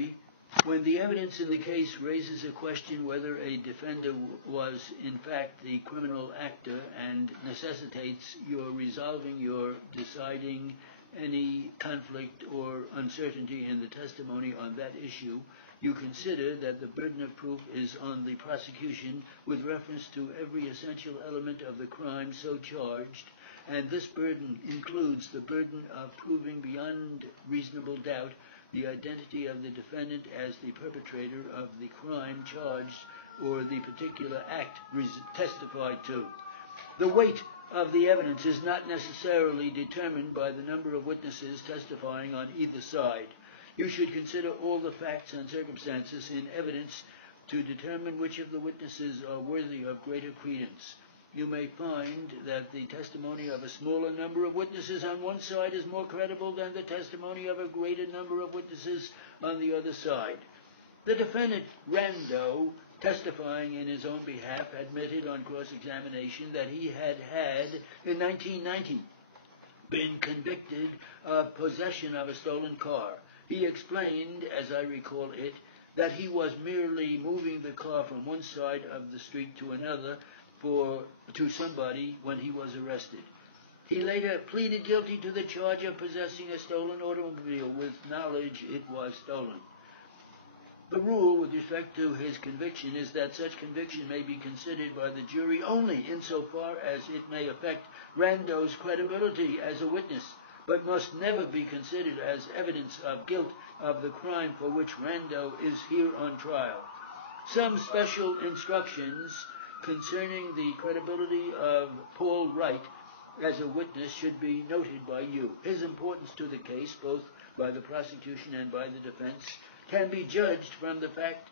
jury, when the evidence in the case raises a question whether a defendant was in fact the criminal actor and necessitates your resolving, your deciding any conflict or uncertainty in the testimony on that issue, you consider that the burden of proof is on the prosecution with reference to every essential element of the crime so charged, and this burden includes the burden of proving beyond reasonable doubt the identity of the defendant as the perpetrator of the crime charged or the particular act testified to. The weight of the evidence is not necessarily determined by the number of witnesses testifying on either side. You should consider all the facts and circumstances in evidence to determine which of the witnesses are worthy of greater credence. You may find that the testimony of a smaller number of witnesses on one side is more credible than the testimony of a greater number of witnesses on the other side. The defendant, Rando, testifying in his own behalf, admitted on cross-examination that he had in 1990, been convicted of possession of a stolen car. He explained, as I recall it, that he was merely moving the car from one side of the street to another to somebody when he was arrested. He later pleaded guilty to the charge of possessing a stolen automobile with knowledge it was stolen. The rule with respect to his conviction is that such conviction may be considered by the jury only insofar as it may affect Rando's credibility as a witness, but must never be considered as evidence of guilt of the crime for which Rando is here on trial. Some special instructions concerning the credibility of Paul Wright as a witness should be noted by you. His importance to the case, both by the prosecution and by the defense, can be judged from the fact